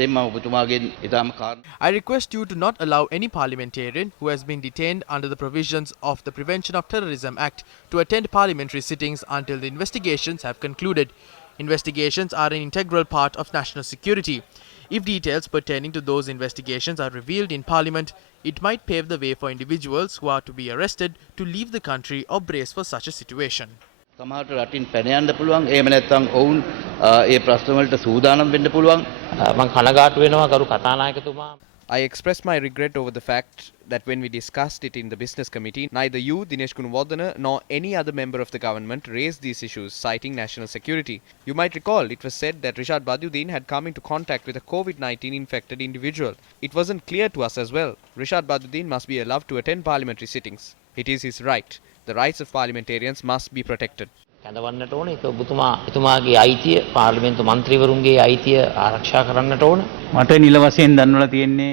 I request you to not allow any parliamentarian who has been detained under the provisions of the Prevention of Terrorism Act to attend parliamentary sittings until the investigations have concluded. Investigations are an integral part of national security. If details pertaining to those investigations are revealed in Parliament, it might pave the way for individuals who are to be arrested to leave the country or brace for such a situation. සමහරට රටින් පැන යන්න පුළුවන්. එහෙම නැත්නම් ඔවුන් ඒ ප්‍රශ්න වලට සූදානම් වෙන්න පුළුවන්. මම කනගාටු වෙනවා ගරු කතානායකතුමා. I express my regret over the fact that when we discussed it in the business committee, neither you, Dinesh Gunawardena, nor any other member of the government raised these issues, citing national security. You might recall it was said that Rishad Badruddin had come into contact with a COVID-19 infected individual. It wasn't clear to us as well. Rishad Badruddin must be allowed to attend parliamentary sittings. It is his right. The rights of parliamentarians must be protected. කැඳවන්නට ඕනේ. ඒක ඔබතුමා එතුමාගේ අයිතිය පාර්ලිමේන්තු මන්ත්‍රීවරුන්ගේ අයිතිය ආරක්ෂා කරන්නට ඕන. මට නිල වශයෙන් දන්වලා තියෙන්නේ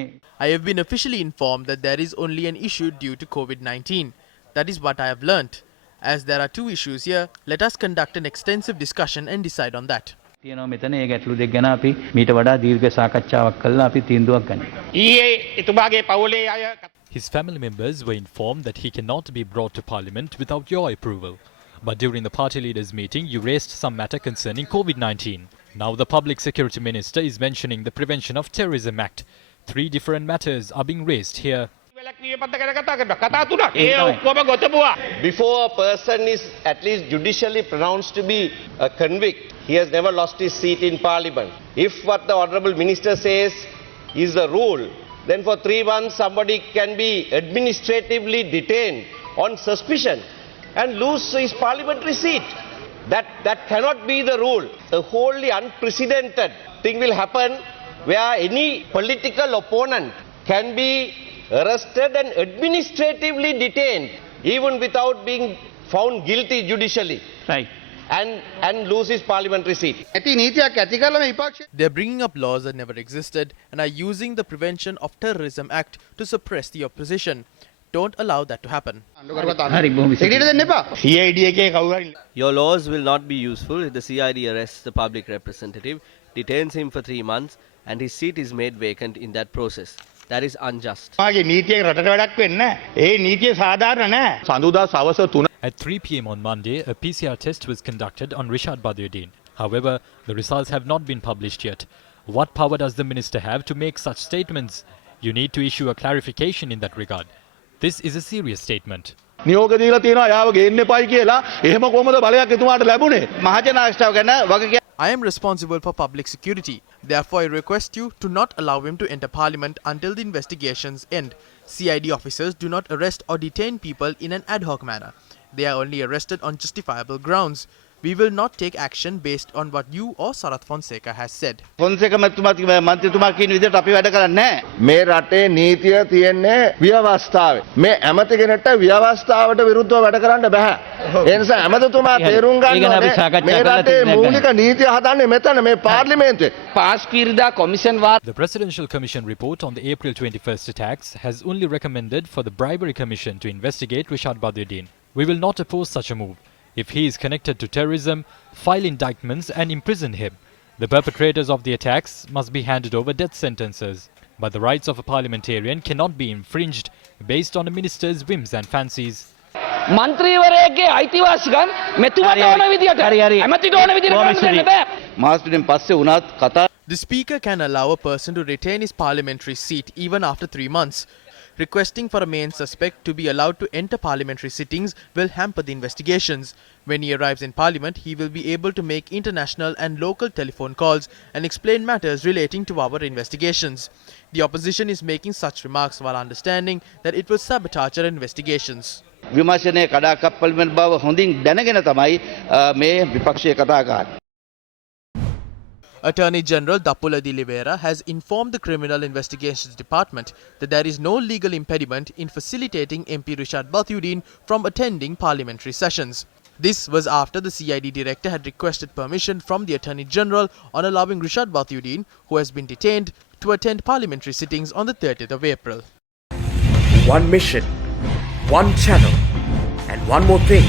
I have been officially informed that there is only an issue due to COVID-19. That is what I have learnt. As there are two issues here, let us conduct an extensive discussion and decide on that. තියෙනවා මෙතන ඒ ගැටලු දෙක ගැන අපි මීට වඩා දීර්ඝ සාකච්ඡාවක් කළා අපි තීන්දුවක් ගන්නවා. ඊයේ එතුමාගේ පවුලේ අය His family members were informed that he cannot be brought to parliament without your approval. But during the party leaders' meeting, you raised some matter concerning COVID-19. Now the Public Security Minister is mentioning the Prevention of Terrorism Act. Three different matters are being raised here. Before a person is at least judicially pronounced to be a convict, he has never lost his seat in parliament. If what the Honourable Minister says is the rule, then for 3 months somebody can be administratively detained on suspicion and lose his parliamentary seat. That cannot be the rule. A wholly unprecedented thing will happen where any political opponent can be arrested and administratively detained even without being found guilty judicially. right. And lose his parliamentary seat. They are bringing up laws that never existed and are using the Prevention of Terrorism Act to suppress the opposition. Don't allow that to happen. හරි බොහොම Your laws will not be useful if the CID arrests the public representative, detains him for 3 months, and his seat is made vacant in that process. That is unjust. At 3 p.m. on Monday, a PCR test was conducted on Rishad Badruddin. However, the results have not been published yet. What power does the minister have to make such statements? You need to issue a clarification in that regard. This is a serious statement. නියෝග දීලා තියෙනවා යාව ගේන්න එපයි කියලා. එහෙම කොහොමද බලයක් එතුමාට ලැබුණේ? මහජන ආශ්‍රාව ගැන වගකීම් I am responsible for public security. Therefore, I request you to not allow him to enter parliament until the investigations end. CID officers do not arrest or detain people in an ad hoc manner. They are only arrested on justifiable grounds. We will not take action based on what you or Sarath Fonseca has said. Fonseka මන්ත්‍රීතුමා කියන විදිහට අපි වැඩ කරන්නේ නැහැ. මේ රටේ නීතිය තියෙන්නේ ව්‍යවස්ථාවේ. මේ ඇමති කෙනෙක්ට ව්‍යවස්ථාවට විරුද්ධව වැඩ කරන්න බෑ. ඒ නිසා ඇමතිතුමා තේරුම් ගන්න ඕනේ මේ රටේ මූලික නීතිය හදන්නේ මෙතන මේ පාර්ලිමේන්තුවේ. පාස් කිරිදා කොමිෂන් වාර The Presidential Commission report on the April 21st attacks has only recommended for the Bribery Commission to investigate Rishad Badruddin. We will not oppose such a move. If he is connected to terrorism, file indictments and imprison him. The perpetrators of the attacks must be handed over death sentences. But the rights of a parliamentarian cannot be infringed based on a minister's whims and fancies. මන්ත්‍රීවරයාගේ අයිතිවාසිකම් මෙතුමාට ඕන විදියට ඇමතිට ඕන විදියට කරන්න දෙන්න බෑ. මාස් පිටින් පස්සේ වුණත් කතා The Speaker can allow a person to retain his parliamentary seat even after 3 months. Requesting for a main suspect to be allowed to enter parliamentary sittings will hamper the investigations. When he arrives in parliament, he will be able to make international and local telephone calls and explain matters relating to our investigations. The opposition is making such remarks while understanding that it will sabotage our investigations. විමර්ශනයේ කඩාකප්පල් වෙන බව හොඳින් දැනගෙන තමයි මේ විපක්ෂයේ කතා කරන්නේ. Attorney General Dappula de Oliveira has informed the Criminal Investigations Department that there is no legal impediment in facilitating MP Rishad Badruddin from attending parliamentary sessions. This was after the CID director had requested permission from the Attorney General on allowing Rishad Badruddin, who has been detained, to attend parliamentary sittings on the 30th of April. One mission, one channel, and one more thing.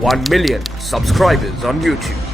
1 million subscribers on YouTube.